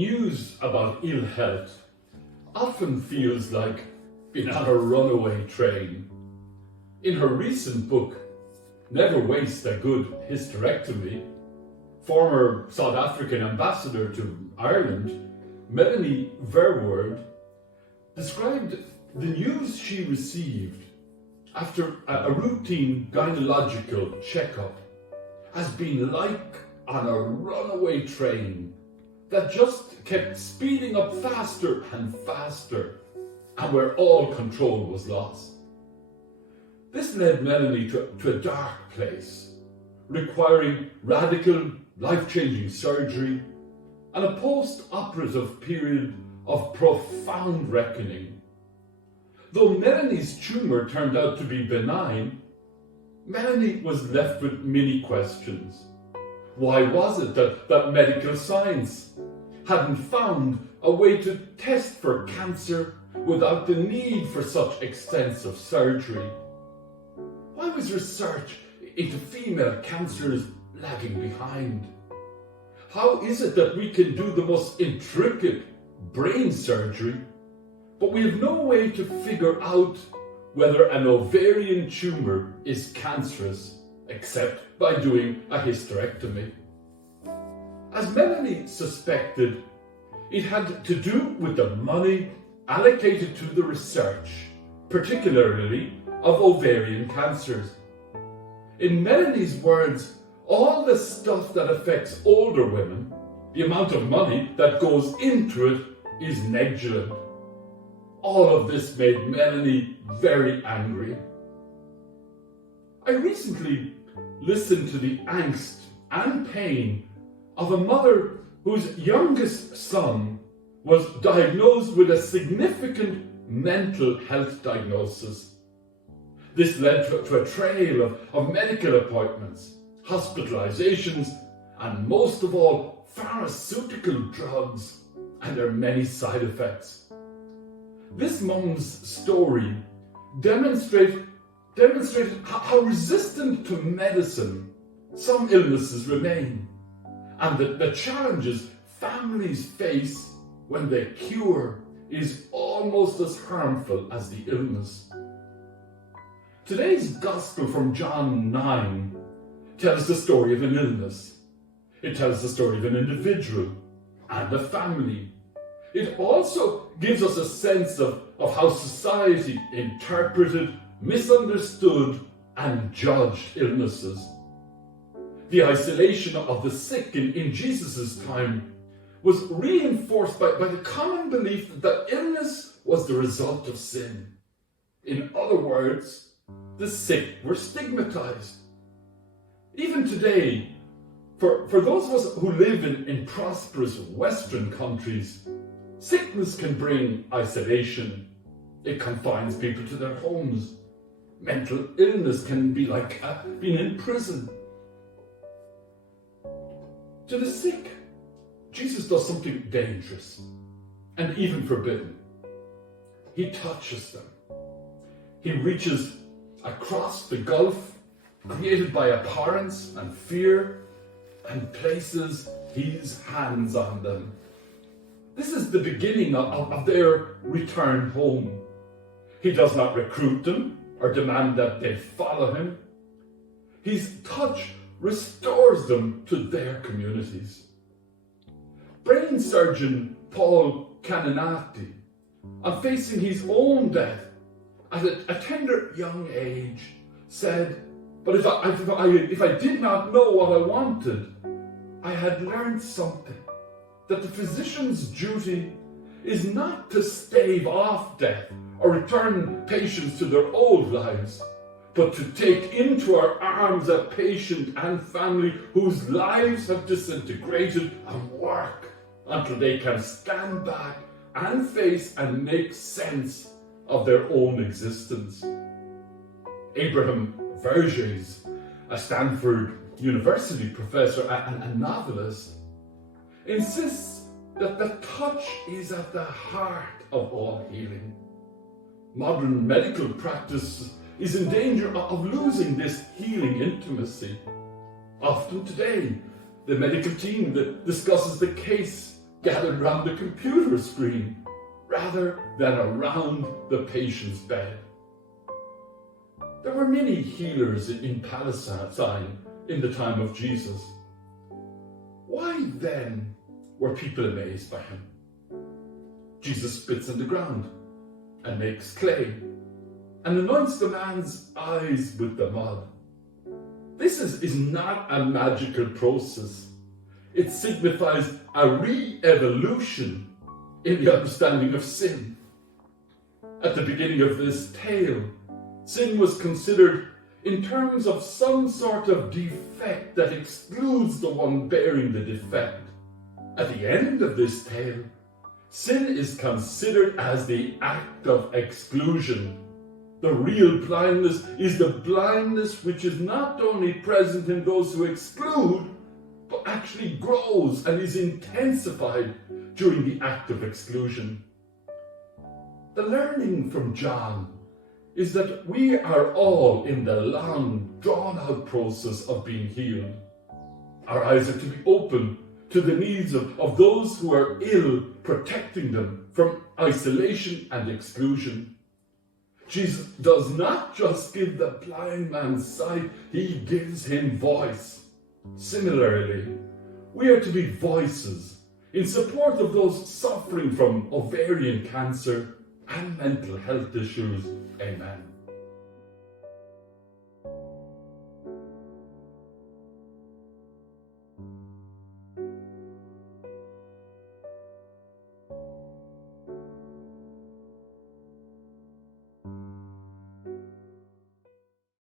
News about ill health often feels like being on a runaway train. In her recent book, Never Waste a Good Hysterectomy, former South African ambassador to Ireland, Melanie Verwoerd, described the news she received after a routine gynecological checkup as being like on a runaway train that just kept speeding up faster and faster, and where all control was lost. This led Melanie to a dark place, requiring radical, life-changing surgery and a post-operative period of profound reckoning. Though Melanie's tumour turned out to be benign, Melanie was left with many questions. Why was it that medical science hadn't found a way to test for cancer without the need for such extensive surgery? Why was research into female cancers lagging behind? How is it that we can do the most intricate brain surgery, but we have no way to figure out whether an ovarian tumour is cancerous except by doing a hysterectomy? As Melanie suspected, it had to do with the money allocated to the research, particularly of ovarian cancers. In Melanie's words, all the stuff that affects older women, the amount of money that goes into it is negligent. All of this made Melanie very angry. I recently listened to the angst and pain of a mother whose youngest son was diagnosed with a significant mental health diagnosis. This led to a trail of medical appointments, hospitalizations, and most of all, pharmaceutical drugs and their many side effects. This mum's story demonstrated how resistant to medicine some illnesses remain, and the challenges families face when the cure is almost as harmful as the illness. Today's Gospel from John 9 tells the story of an illness. It tells the story of an individual and a family. It also gives us a sense of how society interpreted, misunderstood, and judged illnesses. The isolation of the sick in Jesus' time was reinforced by the common belief that illness was the result of sin. In other words, the sick were stigmatized. Even today, for those of us who live in prosperous Western countries, sickness can bring isolation. It confines people to their homes. Mental illness can be like being in prison. To the sick, Jesus does something dangerous and even forbidden. He touches them. He reaches across the gulf created by abhorrence and fear and places his hands on them. This is the beginning of their return home. He does not recruit them or demand that they follow him. His touch restores them to their communities. Brain surgeon Paul Caninati, on facing his own death at a tender young age, said, "But if I did not know what I wanted, I had learned something, that the physician's duty is not to stave off death or return patients to their old lives, but to take into our arms a patient and family whose lives have disintegrated and work until they can stand back and face and make sense of their own existence." Abraham Verghese, a Stanford University professor and novelist, insists that the touch is at the heart of all healing. Modern medical practice is in danger of losing this healing intimacy. Often today, the medical team that discusses the case gathered round the computer screen rather than around the patient's bed. There were many healers in Palestine in the time of Jesus. Why then were people amazed by him? Jesus spits in the ground and makes clay and anoints the man's eyes with the mud. This is not a magical process. It signifies a re-evolution in the understanding of sin. At the beginning of this tale, sin was considered in terms of some sort of defect that excludes the one bearing the defect. At the end of this tale, sin is considered as the act of exclusion. The real blindness is the blindness which is not only present in those who exclude, but actually grows and is intensified during the act of exclusion. The learning from John is that we are all in the long, drawn-out process of being healed. Our eyes are to be open to the needs of those who are ill, protecting them from isolation and exclusion. Jesus does not just give the blind man sight, he gives him voice. Similarly, we are to be voices in support of those suffering from ovarian cancer and mental health issues. Amen.